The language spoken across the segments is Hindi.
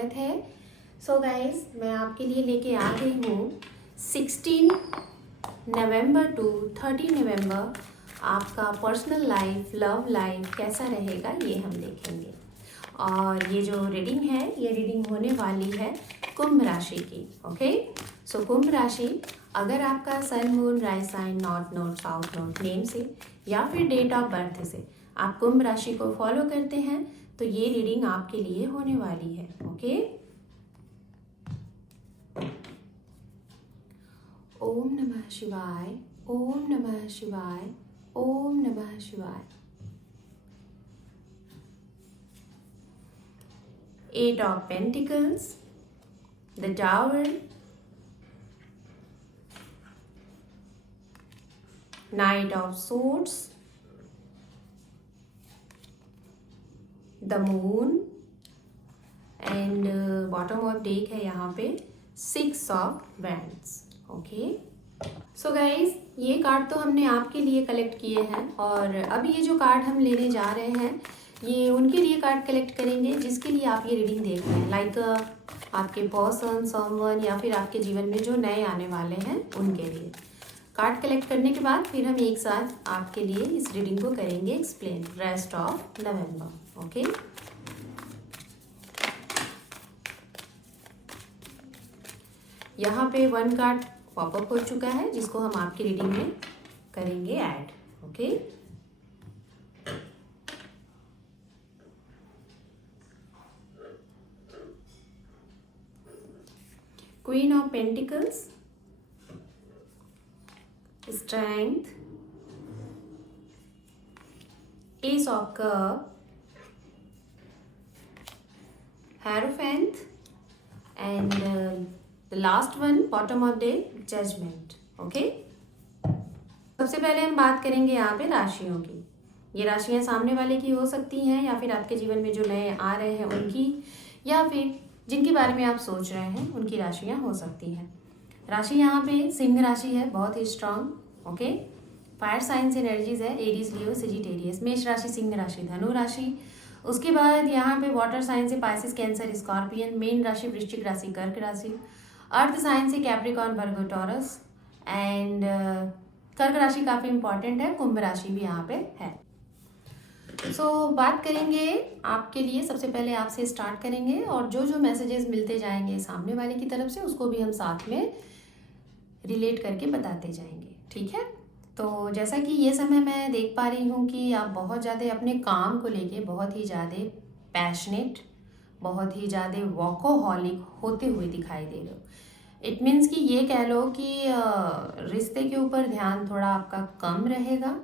स्वागत है। सो गाइस, मैं आपके लिए लेके आ गई हूँ 16 नवंबर टू 30 नवंबर आपका पर्सनल लाइफ, लव लाइफ कैसा रहेगा ये हम देखेंगे। और ये जो रीडिंग है, ये रीडिंग होने वाली है कुंभ राशि की। ओके, सो कुंभ राशि, अगर आपका sun, moon, rise sign, north node, south node name से या फिर डेट ऑफ बर्थ से आप कुंभ राशि को फॉलो करते हैं तो ये रीडिंग आपके लिए होने वाली है। ओके, ओम नमः शिवाय, ओम नमः शिवाय, ओम नमः शिवाय। 8 of Pentacles, the Tower, Knight of Swords, the Moon and bottom of deck है यहाँ पे 6 of Wands। Okay, so guys, ये कार्ड तो हमने आपके लिए कलेक्ट किए हैं और अब ये जो कार्ड हम लेने जा रहे हैं ये उनके लिए कार्ड कलेक्ट करेंगे जिसके लिए आप ये रीडिंग देख रहे हैं। लाइक आपके पर्सन, समवन या फिर आपके जीवन में जो नए आने वाले हैं उनके लिए कार्ड कलेक्ट करने के बाद फिर हम एक साथ आपके लिए इस रीडिंग को करेंगे explain rest of November. Okay, यहाँ पे 1 कार्ड पॉपअप हो चुका है जिसको हम आपकी रीडिंग में करेंगे add. Okay, queen of pentacles, strength, ace of cup, hierophant and the last one bottom of day judgement. Okay, सबसे पहले हम बात करेंगे यहाँ पे राशियों की। ये राशियाँ सामने वाले की हो सकती हैं या फिर आपके जीवन में जो नए आ रहे हैं उनकी, या फिर जिनके बारे में आप सोच रहे हैं उनकी राशियाँ हो सकती हैं। राशि यहाँ पे सिंह राशि है, बहुत ही strong. Okay, fire signs energies है, एरीज, लियो, सेजिटेरियस। मेष राशि, सिंह राशि, धनु राशि। उसके बाद यहाँ पे वाटर साइंस है, पाइसिस, कैंसर, स्कॉर्पियन। मीन राशि, वृश्चिक राशि, कर्क राशि। अर्थ साइंस है, कैप्रिकॉर्न, वर्गो, टॉरस एंड कर्क राशि काफ़ी इंपॉर्टेंट है। कुंभ राशि भी यहाँ पे है। सो बात करेंगे आपके लिए, सबसे पहले आपसे स्टार्ट करेंगे और जो जो मैसेजेस मिलते जाएंगे सामने वाले की तरफ से उसको भी हम साथ में रिलेट करके बताते जाएंगे। ठीक है, तो जैसा कि ये समय मैं देख पा रही हूँ कि आप बहुत ज़्यादा अपने काम को लेके बहुत ही ज़्यादा पैशनेट, बहुत ही ज़्यादा वर्कोहॉलिक होते हुए दिखाई दे रहे हो। इट मीन्स कि ये कह लो कि रिश्ते के ऊपर ध्यान थोड़ा आपका कम रहेगा,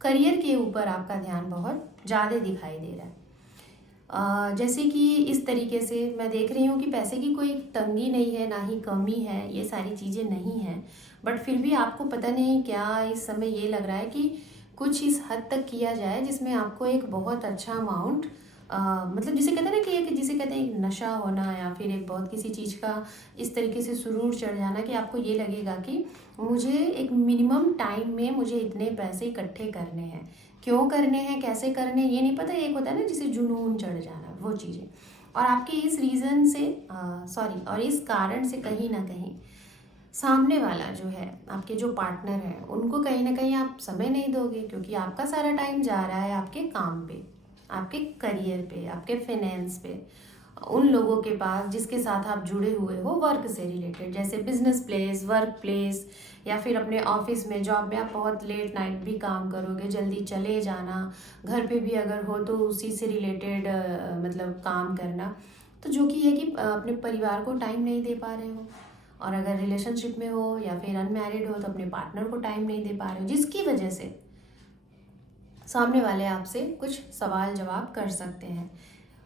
करियर के ऊपर आपका ध्यान बहुत ज़्यादा दिखाई दे रहा है। जैसे कि इस तरीके से मैं देख रही हूँ कि पैसे की कोई तंगी नहीं है, ना ही कमी है, ये सारी चीज़ें नहीं हैं। बट फिर भी आपको पता नहीं क्या इस समय ये लग रहा है कि कुछ इस हद तक किया जाए जिसमें आपको एक बहुत अच्छा अमाउंट, मतलब जिसे कहते हैं ना कि एक, जिसे कहते हैं एक नशा होना या फिर एक बहुत किसी चीज़ का इस तरीके से सुरूर चढ़ जाना कि आपको ये लगेगा कि मुझे एक मिनिमम टाइम में मुझे इतने पैसे इकट्ठे करने हैं। क्यों करने हैं, कैसे करने हैं, ये नहीं पता। एक होता है ना जिसे जुनून चढ़ जाना, वो चीज़ें। और आपके इस रीज़न से और इस कारण से कहीं ना कहीं सामने वाला जो है, आपके जो पार्टनर है, उनको कहीं ना कहीं आप समय नहीं दोगे क्योंकि आपका सारा टाइम जा रहा है आपके काम पे, आपके करियर पे, आपके फाइनेंस पे, उन लोगों के पास जिसके साथ आप जुड़े हुए हो वर्क से रिलेटेड, जैसे बिजनेस प्लेस, वर्क प्लेस या फिर अपने ऑफिस में, जॉब में आप बहुत लेट नाइट भी काम करोगे, जल्दी चले जाना, घर पे भी अगर हो तो उसी से रिलेटेड मतलब काम करना। तो जो कि है कि अपने परिवार को टाइम नहीं दे पा रहे हो, और अगर रिलेशनशिप में हो या फिर अनमैरिड हो तो अपने पार्टनर को टाइम नहीं दे पा रहे हो, जिसकी वजह से सामने वाले आपसे कुछ सवाल जवाब कर सकते हैं।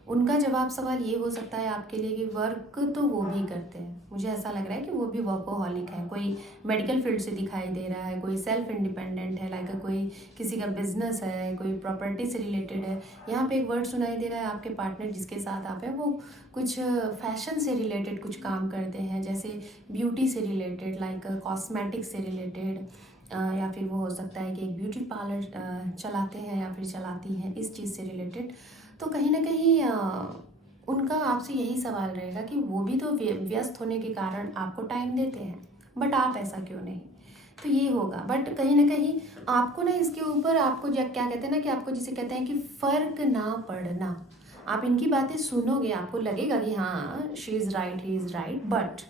उनका जवाब सवाल ये हो सकता है आपके लिए कि वर्क तो वो भी करते हैं, मुझे ऐसा लग रहा है कि वो भी वर्कोहॉलिक है। कोई मेडिकल फील्ड से दिखाई दे रहा है, कोई सेल्फ इंडिपेंडेंट है, लाइक कोई किसी का बिजनेस है, कोई प्रॉपर्टी से रिलेटेड है। यहाँ पे एक वर्ड सुनाई दे रहा है, आपके पार्टनर जिसके साथ आप हैं वो कुछ फैशन से रिलेटेड कुछ काम करते हैं, जैसे ब्यूटी से रिलेटेड, लाइक कॉस्मेटिक्स से रिलेटेड, या फिर वो हो सकता है कि एक ब्यूटी पार्लर चलाते हैं या फिर चलाती हैं, इस चीज़ से रिलेटेड। तो कहीं ना कहीं उनका आपसे यही सवाल रहेगा कि वो भी तो व्यस्त होने के कारण आपको टाइम देते हैं, बट आप ऐसा क्यों नहीं। तो ये होगा, बट कहीं ना कहीं आपको ना इसके ऊपर आपको क्या कहते हैं ना कि आपको जिसे कहते हैं कि फ़र्क ना पड़ना। आप इनकी बातें सुनोगे, आपको लगेगा कि हाँ she is right, he is right, but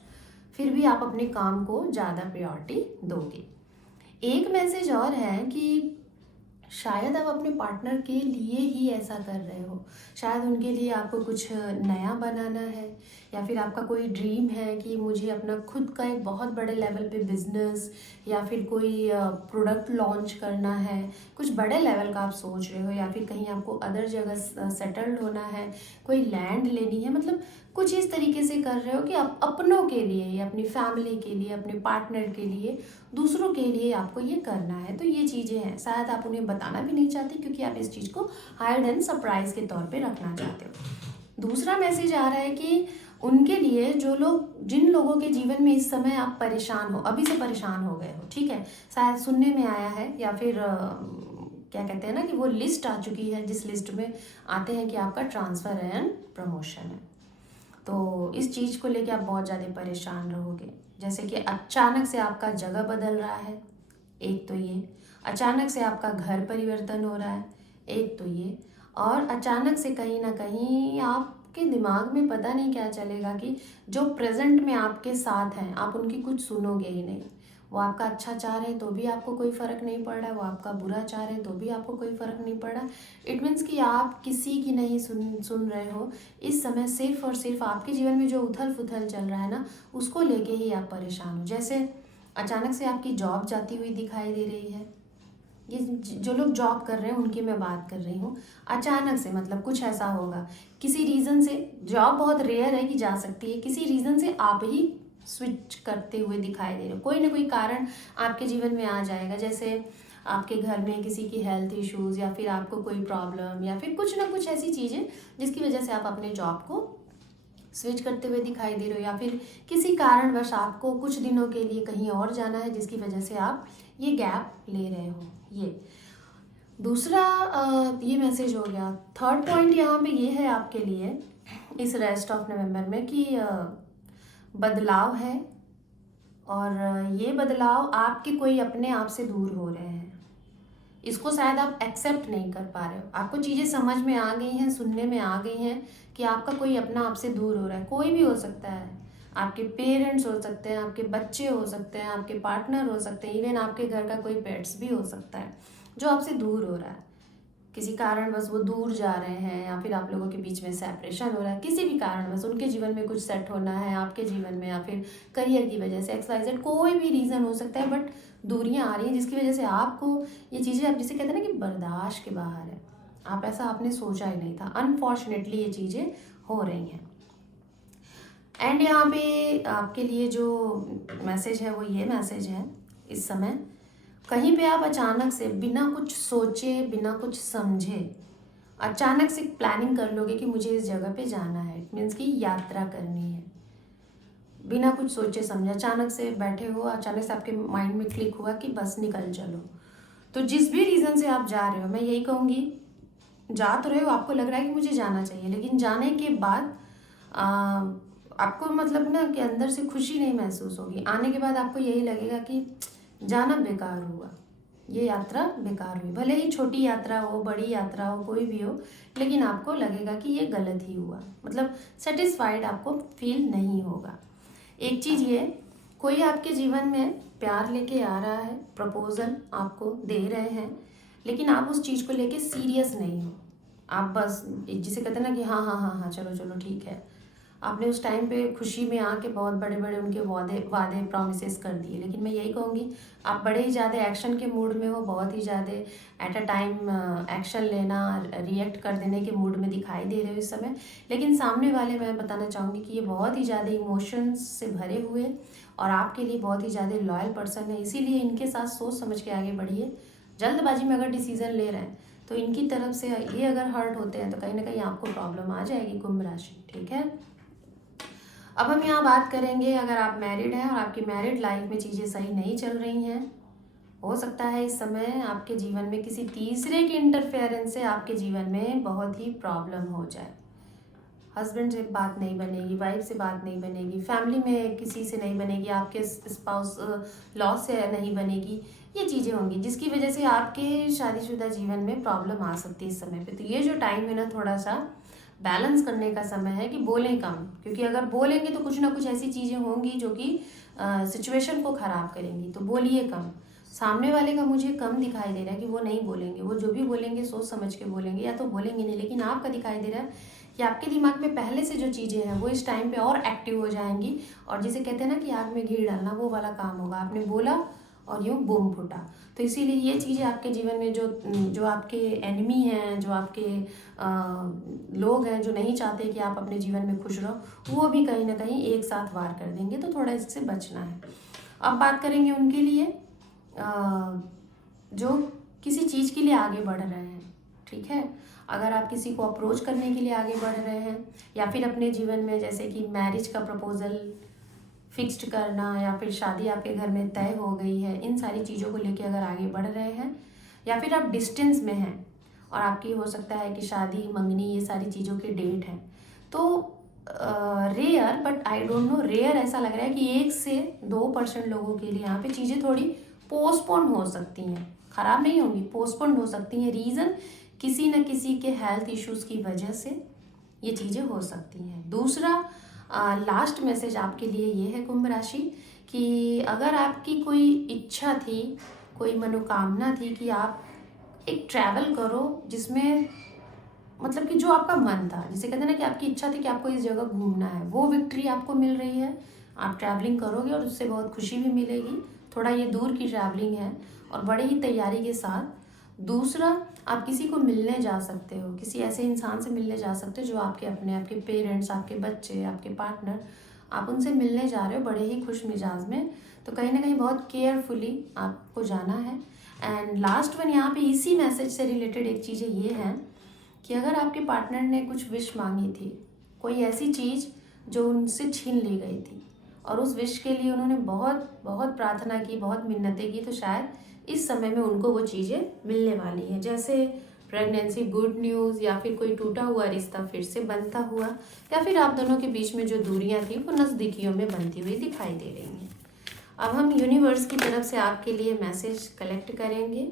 फिर भी आप अपने काम को ज़्यादा प्रायोरिटी दोगे। एक मैसेज और है कि शायद आप अपने पार्टनर के लिए ही ऐसा कर रहे हो। शायद उनके लिए आपको कुछ नया बनाना है, या फिर आपका कोई ड्रीम है कि मुझे अपना खुद का एक बहुत बड़े लेवल पे बिजनेस या फिर कोई प्रोडक्ट लॉन्च करना है। कुछ बड़े लेवल का आप सोच रहे हो, या फिर कहीं आपको अदर जगह सेटल्ड होना है, कोई लैंड लेनी है। मतलब कुछ इस तरीके से कर रहे हो कि आप अपनों के लिए या अपनी फैमिली के लिए, अपने पार्टनर के लिए, दूसरों के लिए आपको ये करना है। तो ये चीज़ें हैं, शायद आप उन्हें बताना भी नहीं चाहते क्योंकि आप इस चीज़ को हाइड एंड सरप्राइज के तौर पे रखना चाहते हो। दूसरा मैसेज आ रहा है कि उनके लिए जिन लोगों के जीवन में इस समय आप परेशान हो, अभी से परेशान हो गए हो, ठीक है, शायद सुनने में आया है, या फिर क्या कहते हैं ना कि वो लिस्ट आ चुकी है जिस लिस्ट में आते हैं कि आपका ट्रांसफ़र एंड प्रमोशन है। तो इस चीज़ को लेके आप बहुत ज़्यादा परेशान रहोगे। जैसे कि अचानक से आपका जगह बदल रहा है, एक तो ये, अचानक से आपका घर परिवर्तन हो रहा है, एक तो ये, और अचानक से कहीं ना कहीं आपके दिमाग में पता नहीं क्या चलेगा कि जो प्रेजेंट में आपके साथ हैं आप उनकी कुछ सुनोगे ही नहीं। वो आपका अच्छा चाह रहे हैं तो भी आपको कोई फ़र्क नहीं पड़ रहा है, वो आपका बुरा चाह रहे हैं तो भी आपको कोई फ़र्क नहीं पड़ रहा। इट मीन्स कि आप किसी की नहीं सुन रहे हो। इस समय सिर्फ और सिर्फ आपके जीवन में जो उथल पुथल चल रहा है ना, उसको लेके ही आप परेशान हो। जैसे अचानक से आपकी जॉब जाती हुई दिखाई दे रही है। ये जो लोग जॉब कर रहे हैं उनकी मैं बात कर रही हूँ। अचानक से मतलब कुछ ऐसा होगा, किसी रीज़न से, जॉब बहुत रेयर है कि जा सकती है, किसी रीज़न से आप ही स्विच करते हुए दिखाई दे रहे हो। कोई ना कोई कारण आपके जीवन में आ जाएगा, जैसे आपके घर में किसी की हेल्थ इश्यूज़, या फिर आपको कोई प्रॉब्लम, या फिर कुछ ना कुछ ऐसी चीज़ें जिसकी वजह से आप अपने जॉब को स्विच करते हुए दिखाई दे रहे हो, या फिर किसी कारणवश आपको कुछ दिनों के लिए कहीं और जाना है जिसकी वजह से आप ये गैप ले रहे हो। ये दूसरा ये मैसेज हो गया। थर्ड पॉइंट यहाँ पे ये है आपके लिए इस रेस्ट ऑफ नवंबर में कि बदलाव है, और ये बदलाव आपके कोई अपने आप से दूर हो रहे हैं। इसको शायद आप एक्सेप्ट नहीं कर पा रहे हो। आपको चीज़ें समझ में आ गई हैं, सुनने में आ गई हैं कि आपका कोई अपना आपसे दूर हो रहा है। कोई भी हो सकता है, आपके पेरेंट्स हो सकते हैं, आपके बच्चे हो सकते हैं, आपके पार्टनर हो सकते हैं, इवन आपके घर का कोई पेट्स भी हो सकता है जो आपसे दूर हो रहा है। किसी कारणवश वो दूर जा रहे हैं, या फिर आप लोगों के बीच में सेपरेशन हो रहा है, किसी भी कारणवश उनके जीवन में कुछ सेट होना है आपके जीवन में, या फिर करियर की वजह से XYZ कोई भी रीज़न हो सकता है, बट दूरियां आ रही हैं जिसकी वजह से आपको ये चीज़ें, आप जिसे कहते हैं ना कि बर्दाश्त के बाहर है। आप ऐसा आपने सोचा ही नहीं था, अनफॉर्चुनेटली ये चीज़ें हो रही हैं। एंड यहाँ पे आपके लिए जो मैसेज है वो ये मैसेज है, इस समय कहीं पे आप अचानक से बिना कुछ सोचे, बिना कुछ समझे अचानक से प्लानिंग कर लोगे कि मुझे इस जगह पे जाना है। इट मीन्स कि यात्रा करनी है। बिना कुछ सोचे समझे अचानक से बैठे हो, अचानक से आपके माइंड में क्लिक हुआ कि बस निकल चलो। तो जिस भी रीज़न से आप जा रहे हो, मैं यही कहूँगी, जा तो रहे हो, आपको लग रहा है कि मुझे जाना चाहिए, लेकिन जाने के बाद आपको मतलब ना कि अंदर से खुशी नहीं महसूस होगी। आने के बाद आपको यही लगेगा कि जाना बेकार हुआ, ये यात्रा बेकार हुई। भले ही छोटी यात्रा हो, बड़ी यात्रा हो, कोई भी हो, लेकिन आपको लगेगा कि ये गलत ही हुआ। मतलब सेटिस्फाइड आपको फील नहीं होगा। एक चीज़ ये, कोई आपके जीवन में प्यार लेके आ रहा है, प्रपोजल आपको दे रहे हैं, लेकिन आप उस चीज़ को लेके सीरियस नहीं हो। आप बस जिसे कहते हैं ना कि हाँ हाँ हाँ हाँ चलो चलो ठीक है। आपने उस टाइम पे खुशी में आके बहुत बड़े बड़े उनके वादे प्रोमिसेस कर दिए, लेकिन मैं यही कहूँगी आप बड़े ही ज़्यादा एक्शन के मूड में हो, बहुत ही ज़्यादा एट अ टाइम एक्शन लेना, रिएक्ट कर देने के मूड में दिखाई दे रहे हो इस समय। लेकिन सामने वाले, मैं बताना चाहूँगी कि ये बहुत ही ज़्यादा इमोशंस से भरे हुए और आपके लिए बहुत ही ज़्यादा लॉयल पर्सन है, इसीलिए इनके साथ सोच समझ के आगे बढ़िए। जल्दबाजी में अगर डिसीजन ले रहे हैं तो इनकी तरफ से ये अगर हर्ट होते हैं तो कहीं ना कहीं आपको प्रॉब्लम आ जाएगी, कुंभ राशि, ठीक है। अब हम यहाँ बात करेंगे, अगर आप मैरिड हैं और आपकी मैरिड लाइफ में चीज़ें सही नहीं चल रही हैं, हो सकता है इस समय आपके जीवन में किसी तीसरे के इंटरफेरेंस से आपके जीवन में बहुत ही प्रॉब्लम हो जाए। हस्बैंड से बात नहीं बनेगी, वाइफ से बात नहीं बनेगी, फैमिली में किसी से नहीं बनेगी, आपके स्पाउस लॉस से नहीं बनेगी, ये चीज़ें होंगी जिसकी वजह से आपके शादीशुदा जीवन में प्रॉब्लम आ सकती है इस समय पे। तो ये जो टाइम है ना, थोड़ा सा बैलेंस करने का समय है कि बोलें कम, क्योंकि अगर बोलेंगे तो कुछ ना कुछ ऐसी चीज़ें होंगी जो कि सिचुएशन को ख़राब करेंगी। तो बोलिए कम। सामने वाले का मुझे कम दिखाई दे रहा है कि वो नहीं बोलेंगे, वो जो भी बोलेंगे सोच समझ के बोलेंगे, या तो बोलेंगे नहीं, लेकिन आपका दिखाई दे रहा है कि आपके दिमाग में पहले से जो चीज़ें हैं वो इस टाइम पे और एक्टिव हो जाएंगी, और जिसे कहते हैं ना कि आग में घी डालना, वो वाला काम होगा। आपने बोला और यूँ बूम फूटा। तो इसीलिए ये चीज़ें आपके जीवन में जो आपके एनिमी हैं, जो आपके लोग हैं जो नहीं चाहते कि आप अपने जीवन में खुश रहो, वो भी कहीं ना कहीं एक साथ वार कर देंगे। तो थोड़ा इससे बचना है। अब बात करेंगे उनके लिए जो किसी चीज़ के लिए आगे बढ़ रहे हैं, ठीक है। अगर आप किसी को अप्रोच करने के लिए आगे बढ़ रहे हैं, या फिर अपने जीवन में जैसे कि मैरिज का प्रपोजल फिक्स्ड करना, या फिर शादी आपके घर में तय हो गई है, इन सारी चीज़ों को लेके अगर आगे बढ़ रहे हैं, या फिर आप डिस्टेंस में हैं और आपकी हो सकता है कि शादी, मंगनी, ये सारी चीज़ों के डेट हैं, तो rare, but I don't know, rare ऐसा लग रहा है कि 1 से 2% लोगों के लिए यहाँ पे चीज़ें थोड़ी पोस्टपोन हो सकती हैं। ख़राब नहीं होंगी, पोस्टपोन हो सकती हैं। रीज़न किसी न किसी के हेल्थ इश्यूज़ की वजह से ये चीज़ें हो सकती हैं। दूसरा लास्ट मैसेज आपके लिए ये है कुंभ राशि, कि अगर आपकी कोई इच्छा थी, कोई मनोकामना थी कि आप एक ट्रैवल करो जिसमें मतलब कि जो आपका मन था, जिसे कहते हैं ना कि आपकी इच्छा थी कि आपको इस जगह घूमना है, वो विक्ट्री आपको मिल रही है। आप ट्रैवलिंग करोगे और उससे बहुत खुशी भी मिलेगी। थोड़ा ये दूर की ट्रैवलिंग है और बड़े ही तैयारी के साथ। दूसरा, आप किसी को मिलने जा सकते हो, किसी ऐसे इंसान से मिलने जा सकते हो जो आपके अपने, आपके पेरेंट्स, आपके बच्चे, आपके पार्टनर, आप उनसे मिलने जा रहे हो बड़े ही खुश मिजाज में। तो कहीं ना कहीं बहुत केयरफुली आपको जाना है। एंड लास्ट वन यहाँ पे इसी मैसेज से रिलेटेड एक चीज़ें ये हैं कि अगर आपके पार्टनर ने कुछ विश मांगी थी, कोई ऐसी चीज़ जो उनसे छीन ली गई थी, और उस विश के लिए उन्होंने बहुत बहुत प्रार्थना की, बहुत मिन्नतें की, तो शायद इस समय में उनको वो चीज़ें मिलने वाली हैं। जैसे प्रेगनेंसी, गुड न्यूज़, या फिर कोई टूटा हुआ रिश्ता फिर से बनता हुआ, या फिर आप दोनों के बीच में जो दूरियां थी वो नज़दीकियों में बनती हुई दिखाई दे रही हैं। अब हम यूनिवर्स की तरफ से आपके लिए मैसेज कलेक्ट करेंगे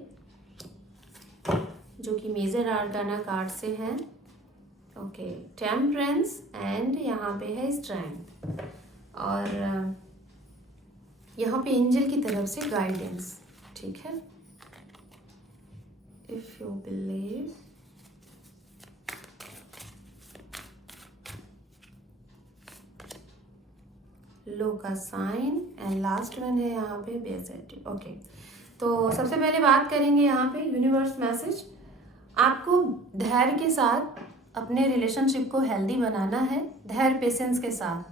जो कि मेजर आर्काना कार्ड से हैं। ओके, टेम्परेंस एंड यहाँ पे है स्ट्रेंथ, और यहाँ पे एंजल की तरफ से गाइडेंस, ठीक है। इफ यू बिलीव, लो का साइन, एंड लास्ट वन है यहाँ पे बेसिटी। ओके, तो सबसे पहले बात करेंगे यहाँ पे यूनिवर्स मैसेज। आपको धैर्य के साथ अपने रिलेशनशिप को हेल्दी बनाना है, धैर्य पेशेंस के साथ।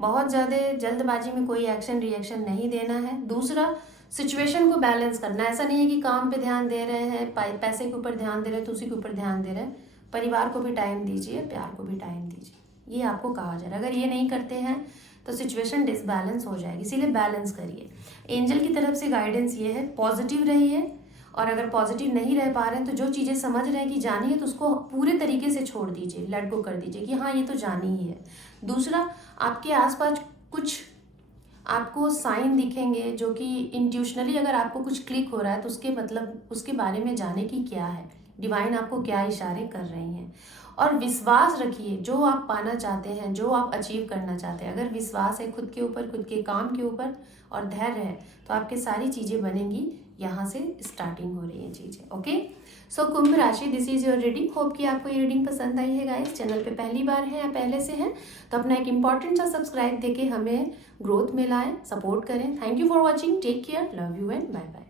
बहुत ज़्यादा जल्दबाजी में कोई एक्शन रिएक्शन नहीं देना है। दूसरा, सिचुएशन को बैलेंस करना। ऐसा नहीं है कि काम पे ध्यान दे रहे हैं, पैसे के ऊपर ध्यान दे रहे हैं तो उसी के ऊपर ध्यान दे रहे हैं। परिवार को भी टाइम दीजिए, प्यार को भी टाइम दीजिए, ये आपको कहा जा रहा है। अगर ये नहीं करते हैं तो सिचुएशन डिसबैलेंस हो जाएगी, इसीलिए बैलेंस करिए। एंजल की तरफ से गाइडेंस ये है, पॉजिटिव रहिए, और अगर पॉजिटिव नहीं रह पा रहे हैं तो जो चीज़ें समझ रहे हैं कि जानी है तो उसको पूरे तरीके से छोड़ दीजिए, लेट गो कर दीजिए कि हाँ ये तो जानी ही है। दूसरा, आपके आसपास कुछ आपको साइन दिखेंगे जो कि इंट्यूशनली अगर आपको कुछ क्लिक हो रहा है तो उसके मतलब उसके बारे में जाने की क्या है, डिवाइन आपको क्या इशारे कर रही हैं। और विश्वास रखिए, जो आप पाना चाहते हैं, जो आप अचीव करना चाहते हैं, अगर विश्वास है खुद के ऊपर, खुद के काम के ऊपर, और धैर्य है तो आपके सारी चीज़ें बनेंगी। यहाँ से स्टार्टिंग हो रही है चीज़ें। ओके, सो कुंभ राशि, this is your reading. Hope कि आपको ये रीडिंग पसंद आई है गाइस। चैनल पे पहली बार है या पहले से हैं तो अपना एक इंपॉर्टेंट सा सब्सक्राइब देके हमें ग्रोथ में लाएं, सपोर्ट करें। Thank you for watching, take care, love you and bye bye.